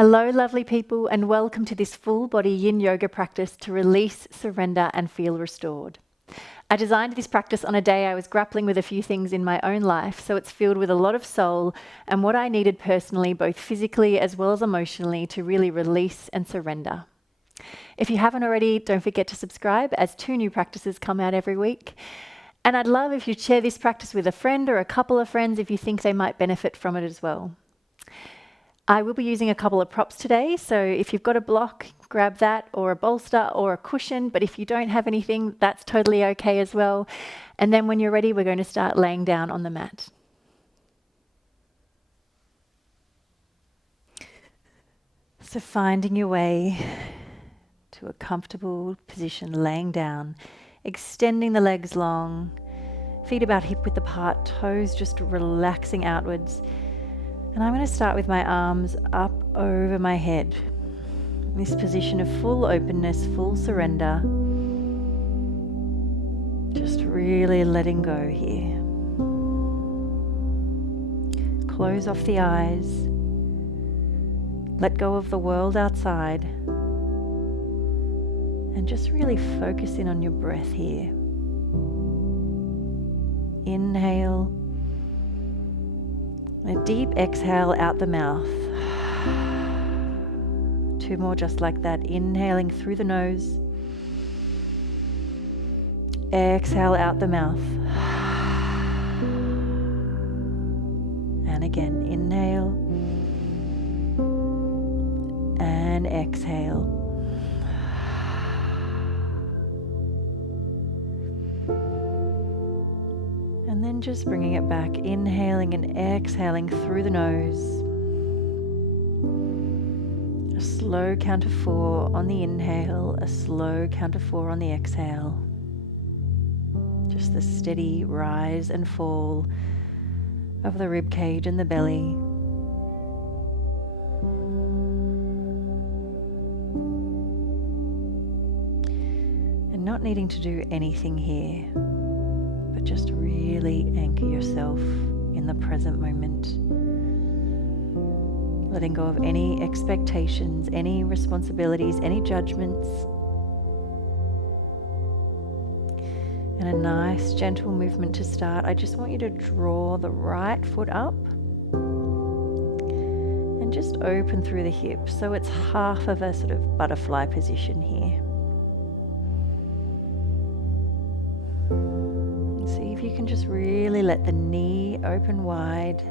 Hello, lovely people, and welcome to this full body yin yoga practice to release, surrender, and feel restored. I designed this practice on a day I was grappling with a few things in my own life, so it's filled with a lot of soul and what I needed personally, both physically as well as emotionally, to really release and surrender. If you haven't already, don't forget to subscribe, as 2 new practices come out every week. And I'd love if you'd share this practice with a friend or a couple of friends if you think they might benefit from it as well. I will be using a couple of props today, so if you've got a block, grab that, or a bolster or a cushion, but if you don't have anything, that's totally okay as well. And then when you're ready, we're going to start laying down on the mat. So finding your way to a comfortable position, laying down, extending the legs long, feet about hip-width apart, toes just relaxing outwards. And I'm going to start with my arms up over my head. This position of full openness, full surrender. Just really letting go here. Close off the eyes. Let go of the world outside. And just really focus in on your breath here. Inhale. A deep exhale out the mouth. 2 more just like that. Inhaling through the nose. Exhale out the mouth. And again, inhale. And exhale. And then just bringing it back, inhaling and exhaling through the nose. A slow count of 4 on the inhale, a slow count of 4 on the exhale. Just the steady rise and fall of the rib cage and the belly. And not needing to do anything here, but just really anchor yourself in the present moment. Letting go of any expectations, any responsibilities, any judgments. And a nice gentle movement to start. I just want you to draw the right foot up and just open through the hips. So it's half of a sort of butterfly position here. You can just really let the knee open wide,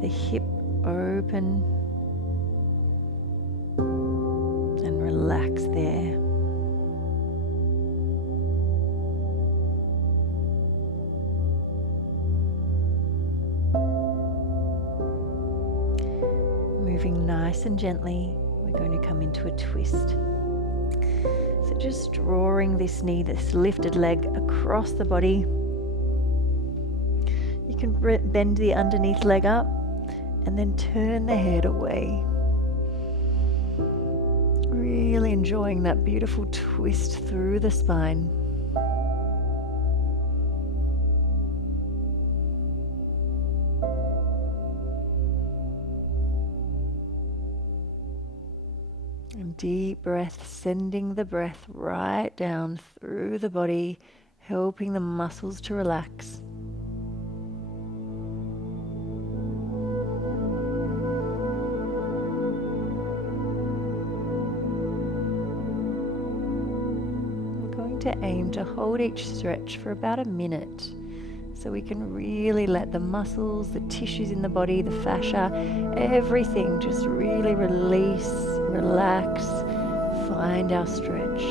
the hip open, and relax there. Moving nice and gently, we're going to come into a twist. So just drawing this knee, this lifted leg across the body. You can bend the underneath leg up and then turn the head away. Really enjoying that beautiful twist through the spine. And deep breath, sending the breath right down through the body, helping the muscles to relax. We're going to aim to hold each stretch for about a minute, so we can really let the muscles, the tissues in the body, the fascia, everything just really release, relax, find our stretch.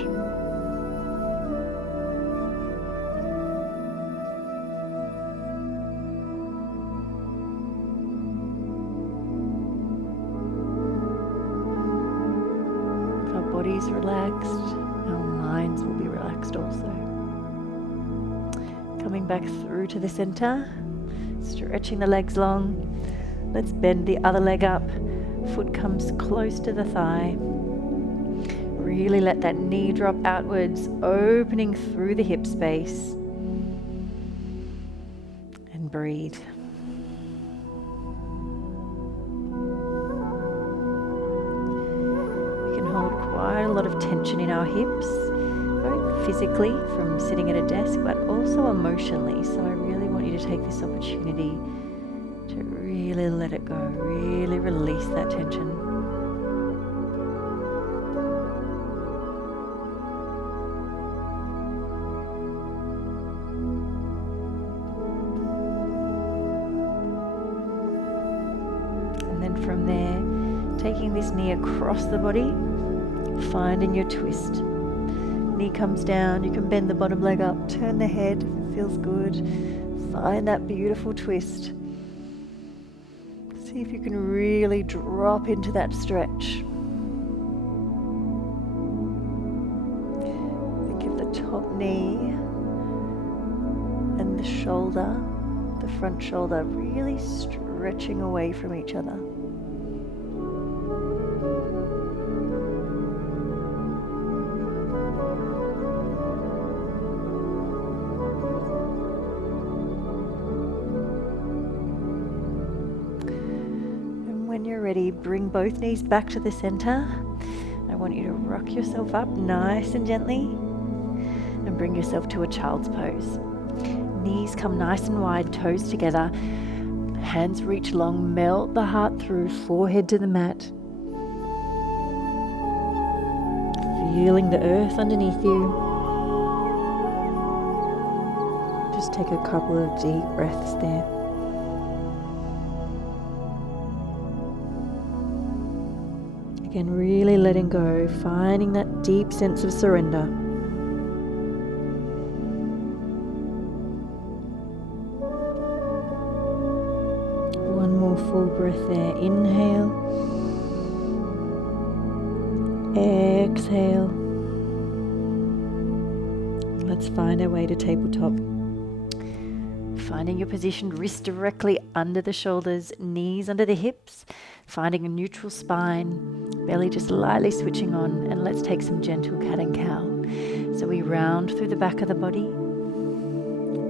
If our body's relaxed, our minds will be relaxed also. Coming back through to the center, stretching the legs long. Let's bend the other leg up. Foot comes close to the thigh. Really let that knee drop outwards, opening through the hip space. And breathe. lot of tension in our hips, both physically from sitting at a desk, but also emotionally. So I really want you to take this opportunity to really let it go, really release that tension. And then from there, taking this knee across the body, finding your twist. Knee comes down, you can bend the bottom leg up, turn the head, if it feels good. Find that beautiful twist. See if you can really drop into that stretch. Think of the top knee and the shoulder, the front shoulder, really stretching away from each other. When you're ready, bring both knees back to the center. I want you to rock yourself up nice and gently and bring yourself to a child's pose. Knees come nice and wide, toes together, hands reach long, melt the heart through, forehead to the mat. Feeling the earth underneath you. Just take a couple of deep breaths there. Again, really letting go, finding that deep sense of surrender. One more full breath there. Inhale. Exhale. Let's find our way to tabletop. Finding your position, wrists directly under the shoulders, knees under the hips, finding a neutral spine, belly just lightly switching on, and let's take some gentle cat and cow. So we round through the back of the body,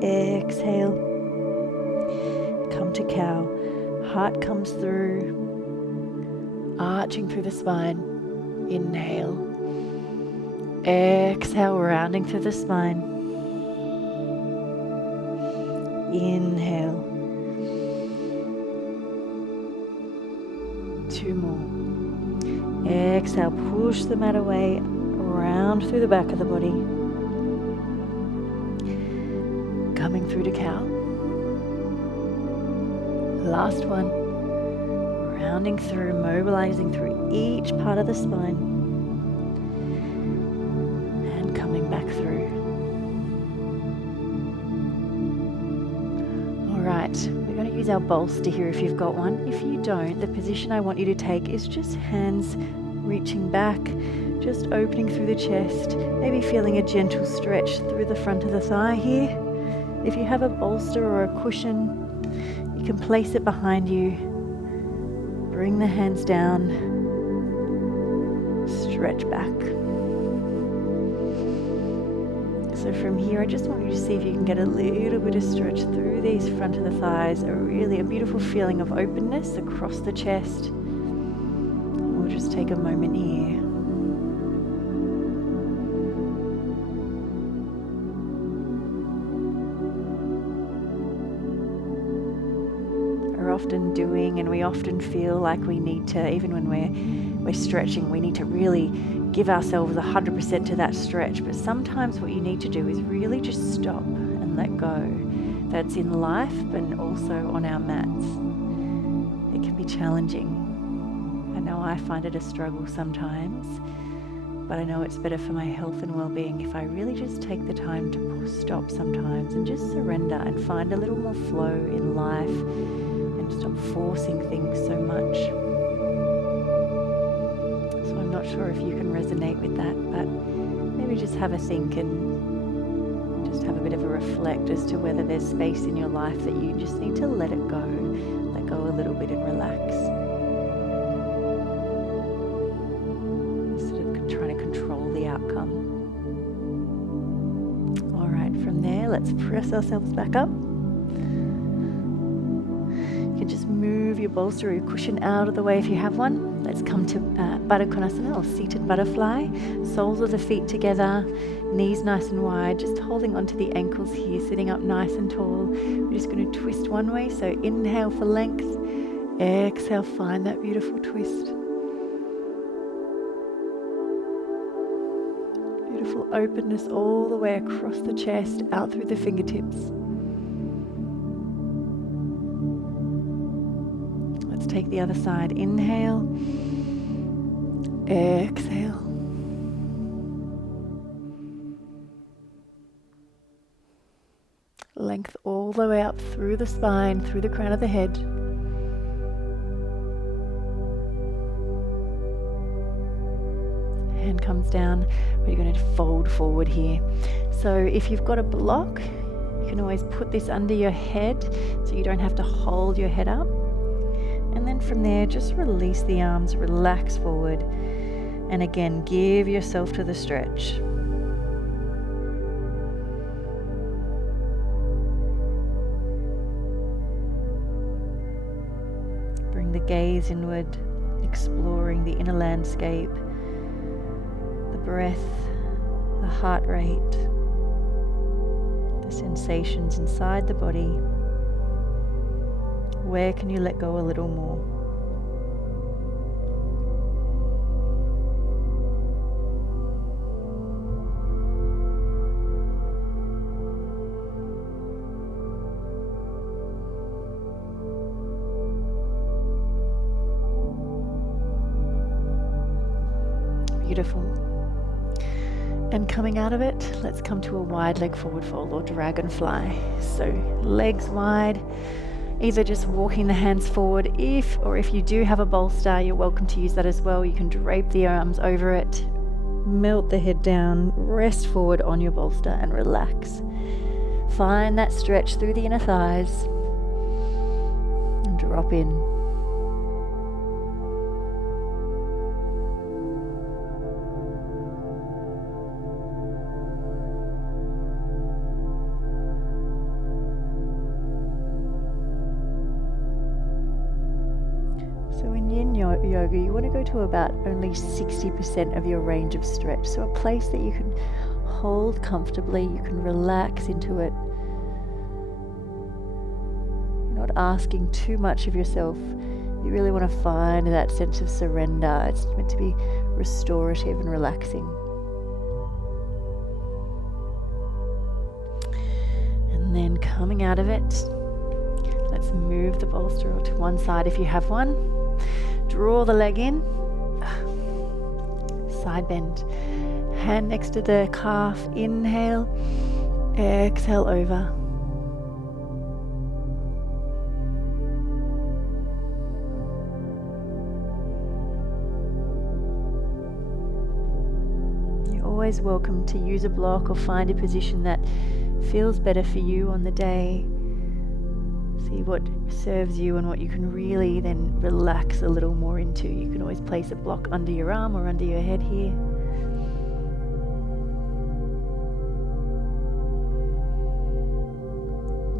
exhale, come to cow, heart comes through, arching through the spine, inhale, exhale, rounding through the spine. Inhale. 2 more. Exhale, push the mat away, round through the back of the body. Coming through to cow. Last one. Rounding through, mobilizing through each part of the spine. And coming back through. Alright, we're going to use our bolster here if you've got one. If you don't, the position I want you to take is just hands reaching back, just opening through the chest, maybe feeling a gentle stretch through the front of the thigh here. If you have a bolster or a cushion, you can place it behind you. Bring the hands down, stretch back. So from here, I just want you to see if you can get a little bit of stretch through these front of the thighs, a beautiful feeling of openness across the chest. We'll just take a moment here. We're often doing, and we often feel like we need to, even when we're stretching, we need to really give ourselves 100% to that stretch. But sometimes what you need to do is really just stop and let go. That's in life, but also on our mats. It can be challenging. I know I find it a struggle sometimes, but I know it's better for my health and well-being if I really just take the time to stop sometimes and just surrender and find a little more flow in life and stop forcing things so much. So I'm not sure if you can resonate with that, but maybe just have a think and just have a bit of a reflect as to whether there's space in your life that you just need to let it go a little bit and relax. Instead of trying to control the outcome. All right, from there, let's press ourselves back up. You can just move your your bolster or your cushion out of the way if you have one. Let's come to Baddha Konasana, or seated butterfly. Soles of the feet together, knees nice and wide, just holding onto the ankles here, sitting up nice and tall. We're just going to twist one way, so inhale for length, exhale, find that beautiful twist. Beautiful openness all the way across the chest, out through the fingertips. Let's take the other side. Inhale, exhale. Length all the way up through the spine, through the crown of the head. Hand comes down. We're going to fold forward here. So if you've got a block, you can always put this under your head so you don't have to hold your head up. And then from there, just release the arms, relax forward. And again, give yourself to the stretch. Bring the gaze inward, exploring the inner landscape, the breath, the heart rate, the sensations inside the body. Where can you let go a little more? Beautiful. And coming out of it, let's come to a wide leg forward fold, or dragonfly. So legs wide, either just walking the hands forward, if you do have a bolster, you're welcome to use that as well. You can drape the arms over it, melt the head down, rest forward on your bolster and relax. Find that stretch through the inner thighs and drop in. So in Yin Yoga, you want to go to about only 60% of your range of stretch. So a place that you can hold comfortably, you can relax into it. You're not asking too much of yourself. You really want to find that sense of surrender. It's meant to be restorative and relaxing. And then coming out of it, let's move the bolster to one side if you have one. Draw the leg in, side bend, hand next to the calf, inhale, exhale over. You're always welcome to use a block or find a position that feels better for you on the day. See what serves you and what you can really then relax a little more into. You can always place a block under your arm or under your head here.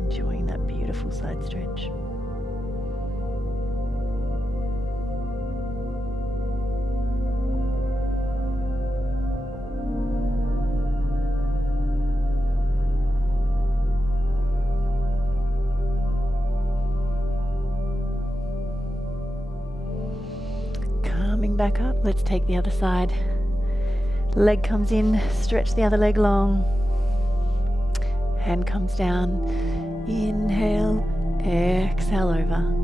Enjoying that beautiful side stretch. Back up, let's take the other side. Leg comes in, stretch the other leg long. Hand comes down, inhale, exhale over.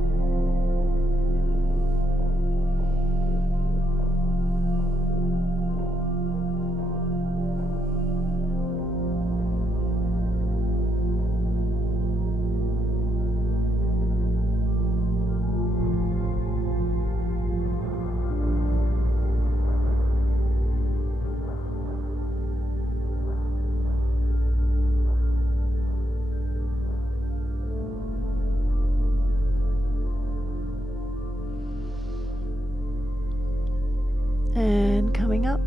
And coming up,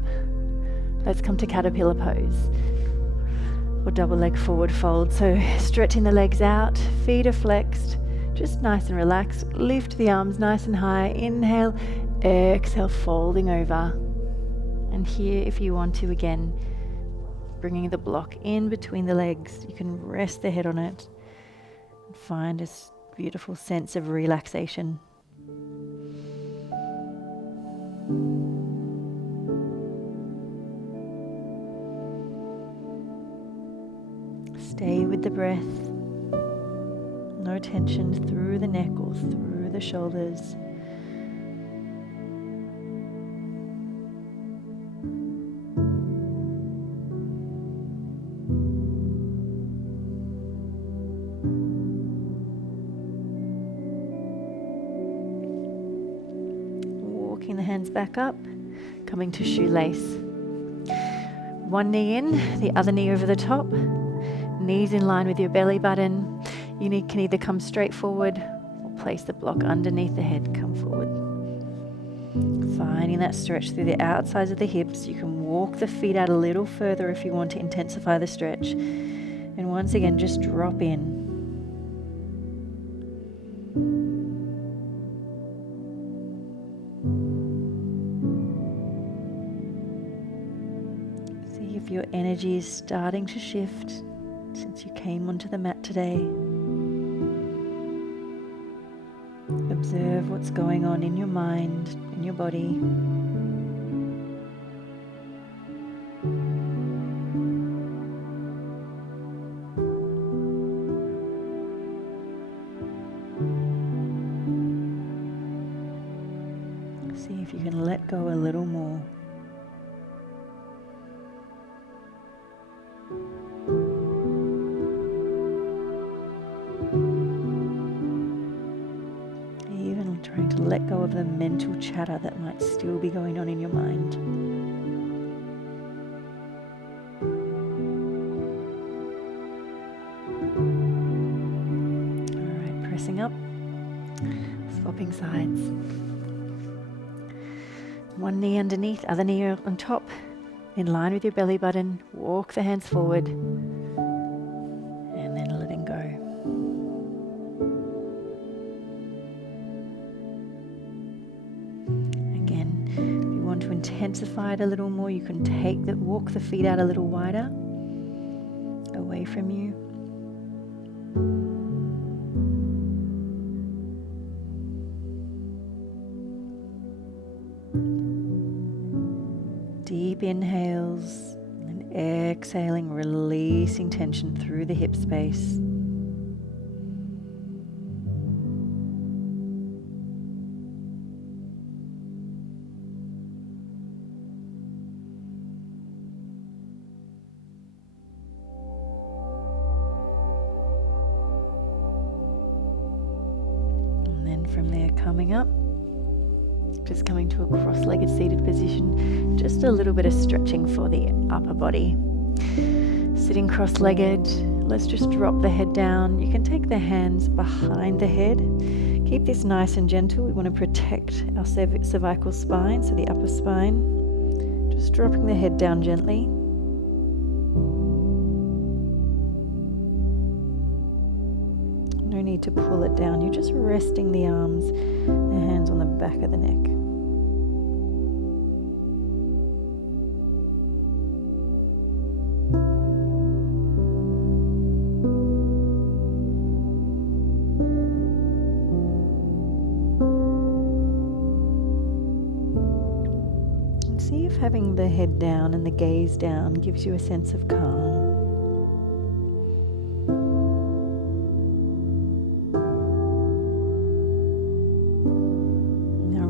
let's come to caterpillar pose, or double leg forward fold. So stretching the legs out, feet are flexed, just nice and relaxed. Lift the arms nice and high. Inhale, exhale, folding over. And here, if you want to, again, bringing the block in between the legs. You can rest the head on it and find this beautiful sense of relaxation. Stay with the breath. No tension through the neck or through the shoulders. Walking the hands back up, coming to shoelace. One knee in, the other knee over the top. Knees in line with your belly button. You can either come straight forward or place the block underneath the head. Come forward. Finding that stretch through the outsides of the hips. You can walk the feet out a little further if you want to intensify the stretch. And once again, just drop in. See if your energy is starting to shift since you came onto the mat today. Observe what's going on in your mind, in your body. See if you can let go a little more. Trying to let go of the mental chatter that might still be going on in your mind. All right, pressing up, swapping sides. One knee underneath, other knee on top, in line with your belly button. Walk the hands forward, and then letting go. To intensify it a little more, you can walk the feet out a little wider, away from you. Deep inhales and exhaling, releasing tension through the hip space. From there, coming up, just coming to a cross-legged seated position, just a little bit of stretching for the upper body. Sitting cross-legged, let's just drop the head down. You can take the hands behind the head. Keep this nice and gentle. We want to protect our cervical spine, so the upper spine. Just dropping the head down gently. No need to pull it down. You're just resting the arms, the hands on the back of the neck. And see if having the head down and the gaze down gives you a sense of calm.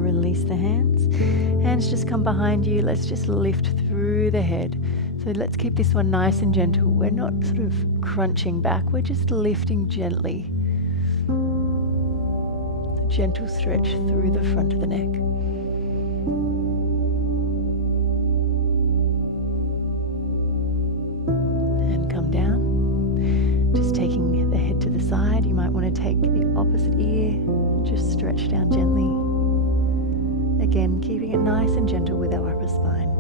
Release the hands. Hands just come behind you. Let's just lift through the head. So let's keep this one nice and gentle. We're not sort of crunching back. We're just lifting gently. A gentle stretch through the front of the neck. And come down. Just taking the head to the side. You might want to take the opposite ear. Just stretch down gently. Again, keeping it nice and gentle with our upper spine.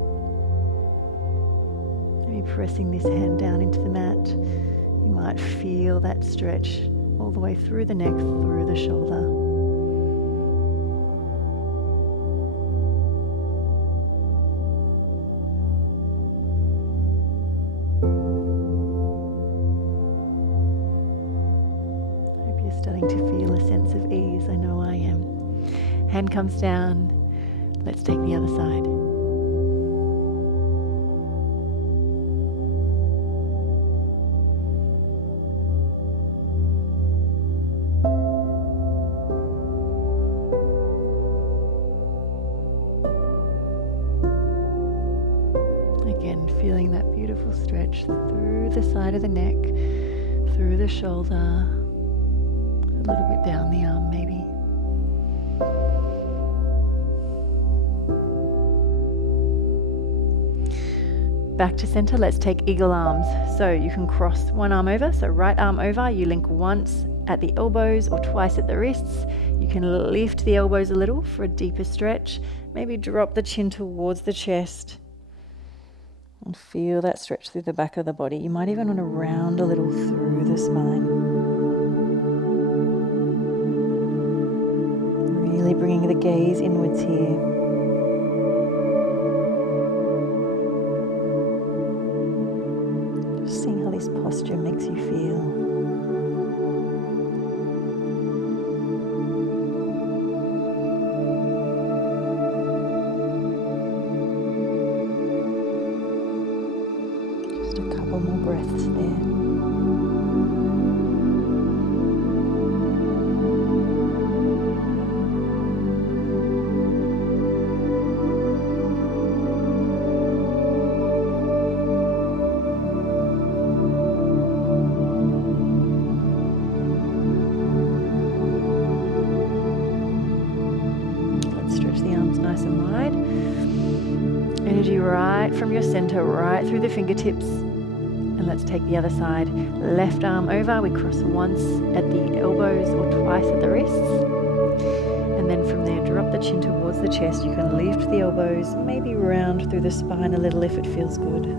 Maybe pressing this hand down into the mat. You might feel that stretch all the way through the neck, through the shoulder. Hope you're starting to feel a sense of ease. I know I am. Hand comes down. Let's take the other side. Again, feeling that beautiful stretch through the side of the neck, through the shoulder, a little bit down the arm maybe. Back to center, let's take eagle arms. So you can cross one arm over, so right arm over, you link once at the elbows or twice at the wrists. You can lift the elbows a little for a deeper stretch. Maybe drop the chin towards the chest. And feel that stretch through the back of the body. You might even want to round a little through the spine. Really bringing the gaze inwards here. Just seeing how this posture makes you feel. More breaths there. Let's stretch the arms nice and wide. Energy right from your center, right through the fingertips. And let's take the other side. Left arm over, we cross once at the elbows or twice at the wrists. And then from there, drop the chin towards the chest. You can lift the elbows, maybe round through the spine a little if it feels good.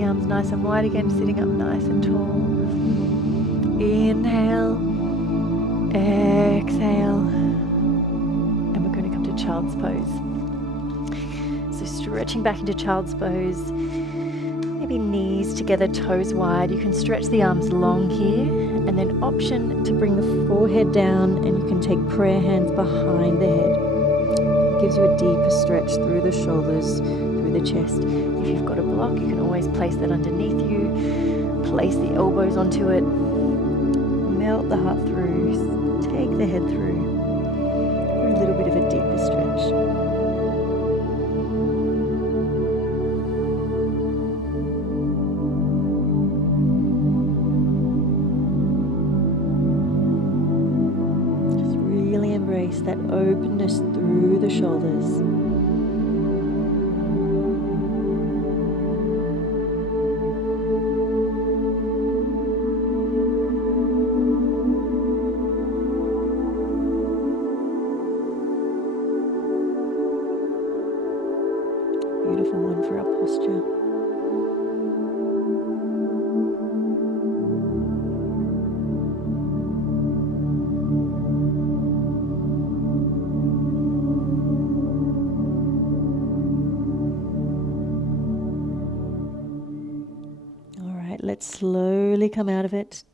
Arms nice and wide again, sitting up nice and tall. Inhale, exhale, and we're going to come to child's pose. So stretching back into child's pose, maybe knees together, toes wide. You can stretch the arms long here, and then option to bring the forehead down, and you can take prayer hands behind the head. It gives you a deeper stretch through the shoulders, through the chest. If you've got a block, you can always place that underneath you. Place the elbows onto it. Melt the heart through. Take the head through. For a little bit of a deeper stretch. Just really embrace that openness through the shoulders. Beautiful one for our posture. All right, let's slowly come out of it.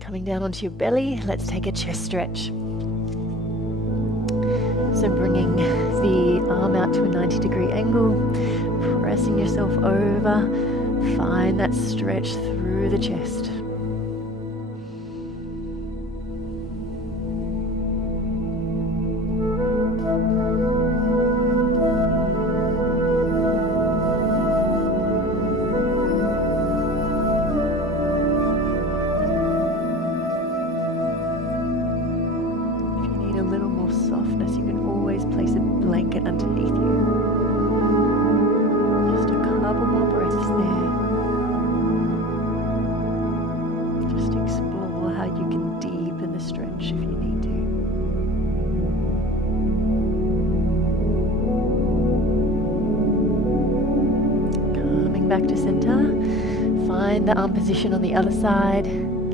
Coming down onto your belly, let's take a chest stretch. So bringing the arm out to a 90-degree angle, pressing yourself over, find that stretch through the chest. softness. You can always place a blanket underneath you. Just a couple more breaths there. Just explore how you can deepen the stretch if you need to. Coming back to center. Find the arm position on the other side.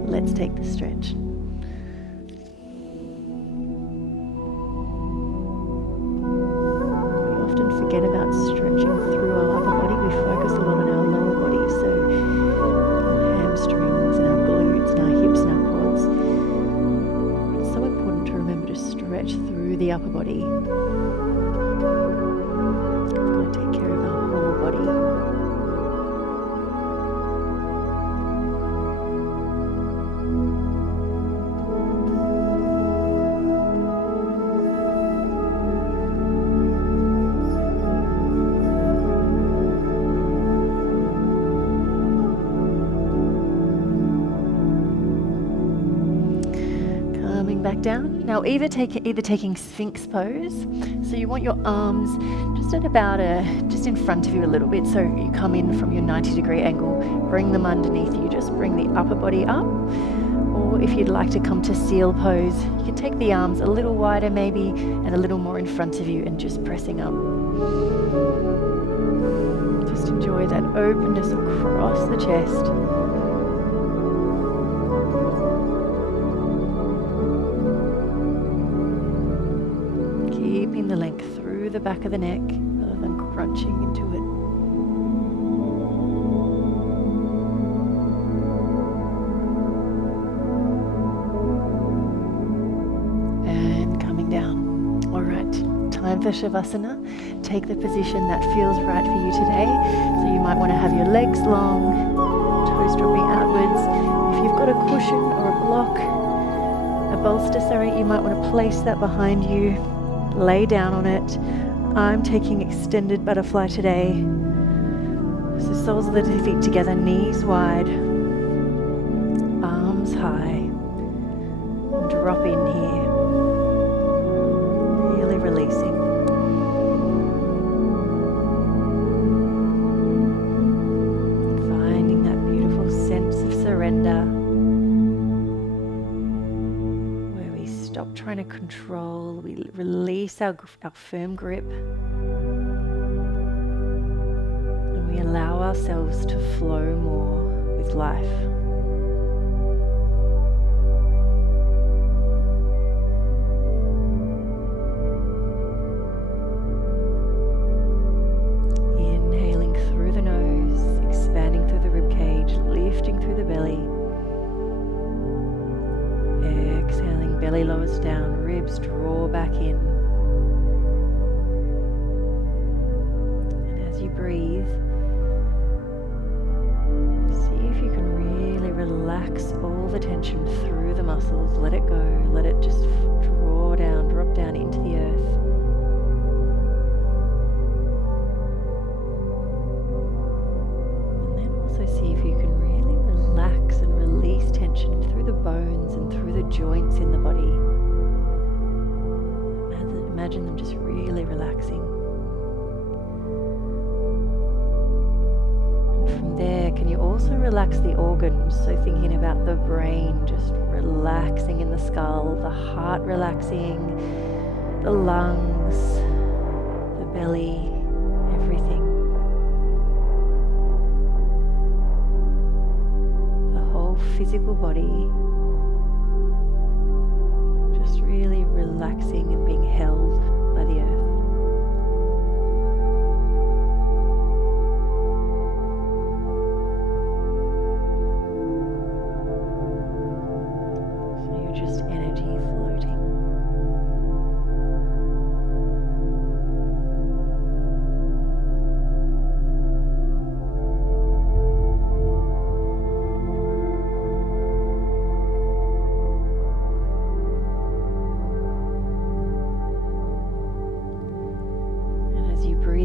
Let's take the stretch. We often forget about stretching through our upper body. We focus a lot on our lower body, so our hamstrings and our glutes and our hips and our quads. It's so important to remember to stretch through the upper body. We've got to take care of our whole body. Back down. Now either taking Sphinx pose, so you want your arms just at about just in front of you a little bit, so you come in from your 90-degree angle, bring them underneath you, just bring the upper body up. Or if you'd like to come to seal pose, you can take the arms a little wider maybe and a little more in front of you and just pressing up. Just enjoy that openness across the chest. Keeping the length through the back of the neck rather than crunching into it. And coming down. All right, time for Shavasana. Take the position that feels right for you today. So you might want to have your legs long, toes dropping outwards. If you've got a cushion or a block, a bolster, you might want to place that behind you. Lay down on it. I'm taking extended butterfly today. So soles of the feet together, knees wide, arms high. Drop in here. Really releasing. Finding that beautiful sense of surrender. Stop trying to control. We release our firm grip. And we allow ourselves to flow more with life. Inhaling through the nose, expanding through the rib cage, lifting through the belly. Exhaling, belly lowers down, ribs draw back in. And as you breathe, see if you can really relax all the tension through the muscles. Let it go. Let it just draw down, drop down into the earth. And then also see if you can really relax and release tension through the bones and through the joints in the body. Imagine them just really relaxing. And from there, can you also relax the organs? So thinking about the brain just relaxing in the skull, the heart relaxing, the lungs, the belly, everything. The whole physical body just really relaxing and being held by the earth. So you're just energy floating.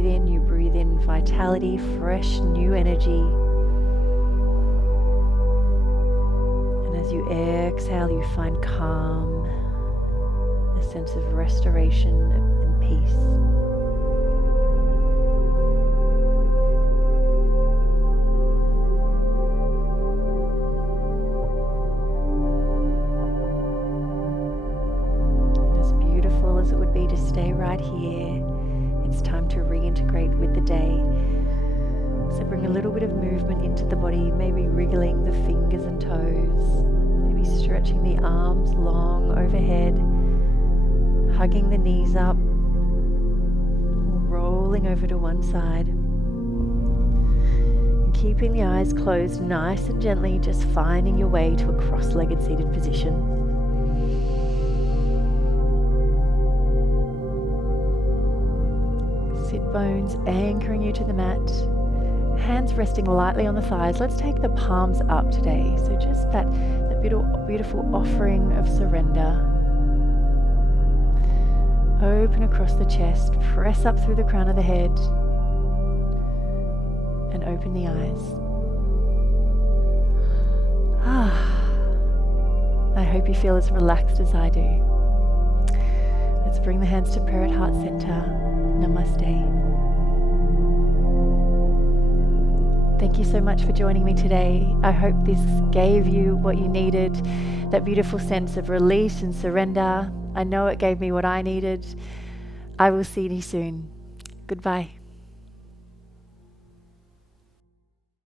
You breathe in vitality, fresh, new energy. And as you exhale, you find calm a sense of restoration and peace. As it would be to stay right here, it's time to reintegrate with the day. So bring a little bit of movement into the body, maybe wriggling the fingers and toes, maybe stretching the arms long overhead, hugging the knees up, rolling over to one side, and keeping the eyes closed nice and gently, just finding your way to a cross-legged seated position. Sit bones anchoring you to the mat, hands resting lightly on the thighs. Let's take the palms up today. So just that beautiful offering of surrender. Open across the chest, press up through the crown of the head, and open the eyes. I hope you feel as relaxed as I do. Let's bring the hands to prayer at heart center. Namaste. Thank you so much for joining me today. I hope this gave you what you needed, that beautiful sense of release and surrender. I know it gave me what I needed. I will see you soon. Goodbye.